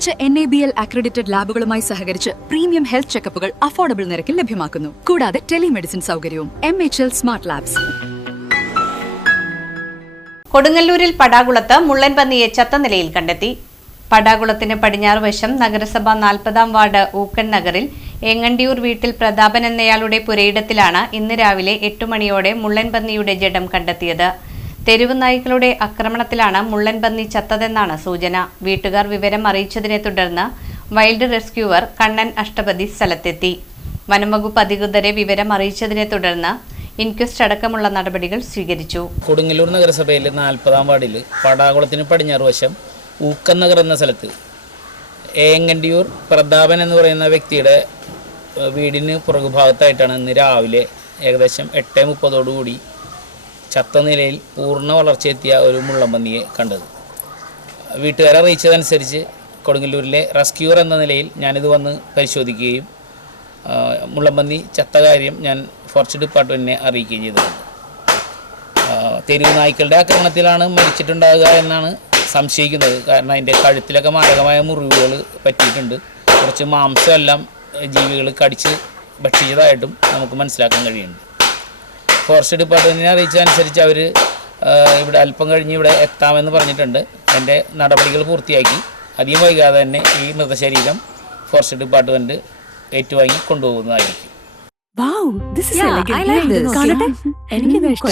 മികച്ച NABL accredited ലാബുകളുമായി സഹകരിച്ച് premium health ചെക്കപ്പുകൾ affordable നിരക്കിൽ ലഭ്യമാക്കുന്നു. കൂടാതെ ടെലിമെഡിസിൻ സൗകര്യവും. MHL smart labs. കൊടുങ്ങല്ലൂരിൽ പടാകുളത്ത് മുള്ളൻ പന്നിയെ ചത്ത നിലയിൽ കണ്ടെത്തി. പടാകുളത്തിന് പടിഞ്ഞാറ് വശം നഗരസഭ 40-ാം വാർഡ് ഊക്കൻ നഗറിൽ എങ്ങണ്ടിയൂർ വീട്ടിൽ പ്രതാപൻ എന്നയാളുടെ പുരയിടത്തിലാണ് ഇന്ന് രാവിലെ 8 മണിയോടെ മുള്ളൻ പന്നിയുടെ ജഡം കണ്ടെത്തിയത്. തെരുവ് നായ്ക്കളുടെ ആക്രമണത്തിലാണ് മുള്ളൻ പന്നി ചത്തതെന്നാണ് സൂചന. വീട്ടുകാർ വിവരം അറിയിച്ചതിനെ തുടർന്ന് വൈൽഡ് റെസ്ക്യൂവർ കണ്ണൻ അഷ്ടപതി സ്ഥലത്തെത്തി. വനംവകുപ്പ് അധികൃതരെ വിവരം അറിയിച്ചതിനെ തുടർന്ന് ഇൻക്വസ്റ്റ് അടക്കമുള്ള നടപടികൾ സ്വീകരിച്ചു. കൊടുങ്ങല്ലൂർ നഗരസഭയിലെ 40-ാം വാർഡിൽ പടാകുളത്തിന് പടിഞ്ഞാറ് വശം ഊക്കൻ നഗർ എന്ന സ്ഥലത്ത് ഏങ്ങണ്ടിയൂർ പ്രതാപൻ എന്ന് പറയുന്ന വ്യക്തിയുടെ വീടിന് പുറകുഭാഗത്തായിട്ടാണ് ഇന്ന് രാവിലെ ഏകദേശം 8:30 ചത്ത നിലയിൽ പൂർണ്ണ വളർച്ചയെത്തിയ ഒരു മുള്ളൻപന്നിയെ കണ്ടത്. വീട്ടുകാരെ അറിയിച്ചതനുസരിച്ച് കൊടുങ്ങല്ലൂരിലെ റെസ്ക്യൂവർ എന്ന നിലയിൽ ഞാനിത് വന്ന് പരിശോധിക്കുകയും മുള്ളൻപന്നി ചത്ത കാര്യം ഞാൻ ഫോറസ്റ്റ് ഡിപ്പാർട്ട്മെൻറ്റിനെ അറിയിക്കുകയും ചെയ്തിട്ടുണ്ട്. തെരുവ് നായ്ക്കളുടെ ആക്രമണത്തിലാണ് മരിച്ചിട്ടുണ്ടാകുക എന്നാണ് സംശയിക്കുന്നത്. കാരണം അതിൻ്റെ കഴുത്തിലൊക്കെ മാരകമായ മുറിവുകൾ പറ്റിയിട്ടുണ്ട്. കുറച്ച് മാംസമെല്ലാം ജീവികൾ കടിച്ച് ഭക്ഷിച്ചതായിട്ടും നമുക്ക് മനസ്സിലാക്കാൻ കഴിയുന്നുണ്ട്. ഫോറസ്റ്റ് ഡിപ്പാർട്ട്മെൻറ്റിനെ അറിയിച്ചതനുസരിച്ച് അവർ ഇവിടെ അല്പം കഴിഞ്ഞ് ഇവിടെ എത്താമെന്ന് പറഞ്ഞിട്ടുണ്ട്. എൻ്റെ നടപടികൾ പൂർത്തിയാക്കി അധികം വൈകാതെ തന്നെ ഈ മൃതശരീരം ഫോറസ്റ്റ് ഡിപ്പാർട്ട്മെൻറ്റ് ഏറ്റുവാങ്ങി കൊണ്ടുപോകുന്നതായിരിക്കും.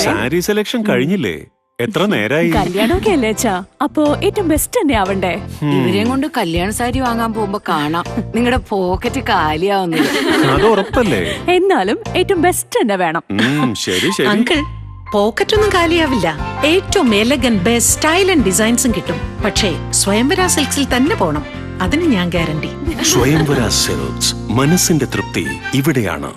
സാരി സെലക്ഷൻ കഴിഞ്ഞില്ലേ? എത്ര നേരായി? കല്യാണമൊക്കെ അല്ലേ അച്ഛാ? അപ്പോ ഏറ്റവും ബെസ്റ്റ് തന്നെ ആവണ്ടേ? ഇവരെയും കൊണ്ട് കല്യാണ സാരി വാങ്ങാൻ പോകുമ്പോ കാണാം നിങ്ങളുടെ പോക്കറ്റ് കാലിയാവുന്നത്. അത് ഉറപ്പല്ലേ? എന്നാലും ഏറ്റവും ബെസ്റ്റ് തന്നെ വേണം. ശരി ശരി. അങ്കിൾ, പോക്കറ്റ് ഒന്നും കാലിയാവില്ല. ഏറ്റവും എലഗൻ ബെസ്റ്റ് സ്റ്റൈൽ ആൻഡ് ഡിസൈൻസും കിട്ടും. പക്ഷേ സ്വയംവര സിൽക്സിൽ തന്നെ പോണം. അതിന് ഞാൻ ഗ്യാരണ്ടി. സ്വയംവര സിൽക്സ്, മനസ്സിന്റെ തൃപ്തി ഇവിടെയാണ്.